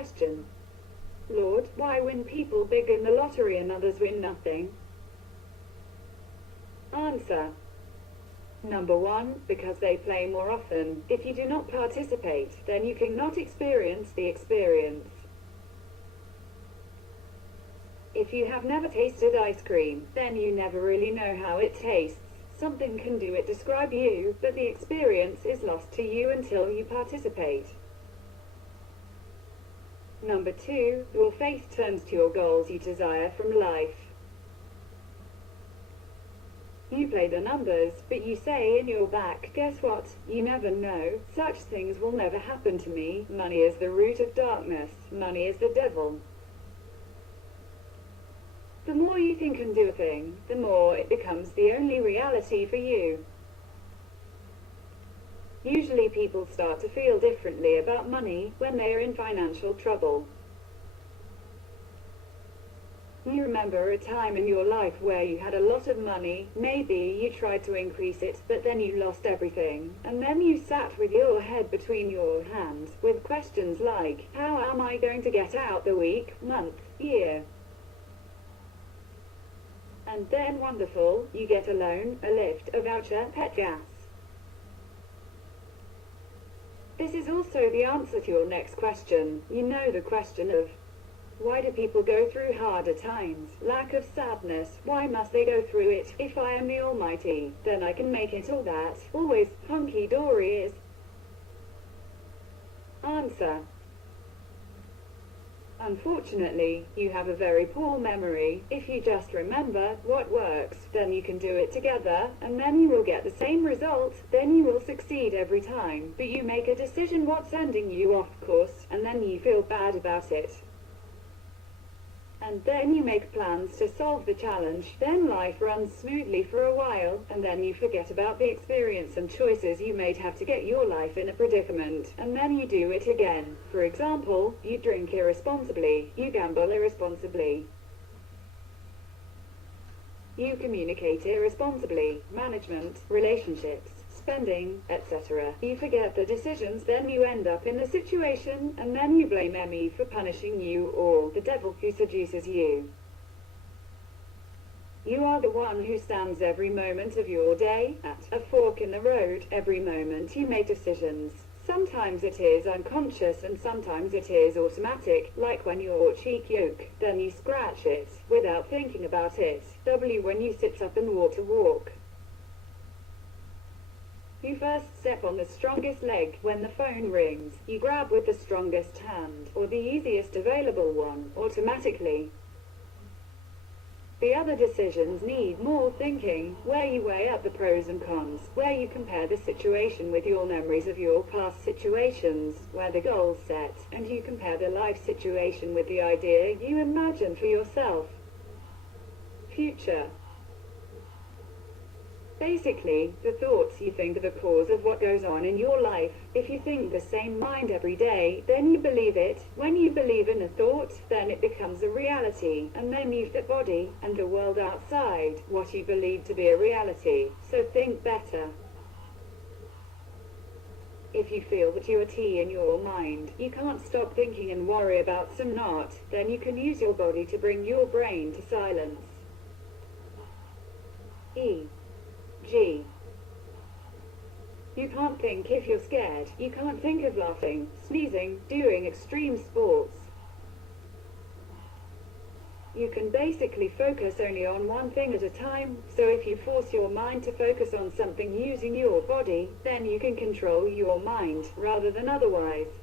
question. Lord, why win people big in the lottery and others win nothing? Answer. Number 1, because they play more often. If you do not participate, then you cannot experience the experience. If you have never tasted ice cream, then you never really know how it tastes. Something can do it describe you, but the experience is lost to you until you participate. Number 2, your faith turns to your goals you desire from life. You play the numbers, but you say in your back, guess what, you never know, such things will never happen to me, money is the root of darkness, money is the devil. The more you think and do a thing, the more it becomes the only reality for you. Usually people start to feel differently about money when they are in financial trouble. You remember a time in your life where you had a lot of money, maybe you tried to increase it, but then you lost everything, and then you sat with your head between your hands, with questions like, how am I going to get out the week, month, year? And then wonderful, you get a loan, a lift, a voucher, pet gas. This is also the answer to your next question. You know the question of, why do people go through harder times? Lack of sadness. Why must they go through it? If I am the Almighty, then I can make it all that. Always hunky-dory is. Answer. Unfortunately, you have a very poor memory. If you just remember what works, then you can do it together, and then you will get the same result, then you will succeed every time. But you make a decision what's sending you off course, and then you feel bad about it. And then you make plans to solve the challenge, then life runs smoothly for a while, and then you forget about the experience and choices you made have to get your life in a predicament, and then you do it again. For example, you drink irresponsibly, you gamble irresponsibly, you communicate irresponsibly, management, relationships, spending, etc. You forget the decisions, then you end up in the situation, and then you blame Emmy for punishing you or the devil who seduces you. You are the one who stands every moment of your day at a fork in the road. Every moment you make decisions. Sometimes it is unconscious and sometimes it is automatic, like when your cheek ache, then you scratch it, without thinking about it. When you sit up and walk. You first step on the strongest leg. When the phone rings, you grab with the strongest hand, or the easiest available one, automatically. The other decisions need more thinking, where you weigh up the pros and cons, where you compare the situation with your memories of your past situations, where the goal's set, and you compare the life situation with the idea you imagine for yourself. Future. Basically, the thoughts you think are the cause of what goes on in your life. If you think the same mind every day, then you believe it. When you believe in a thought, then it becomes a reality, and then you've the body and the world outside, what you believe to be a reality. So think better. If you feel that you are tea in your mind, you can't stop thinking and worry about some knot, then you can use your body to bring your brain to silence. G. You can't think if you're scared. You can't think of laughing, sneezing, doing extreme sports. You can basically focus only on one thing at a time, so if you force your mind to focus on something using your body, then you can control your mind, rather than otherwise.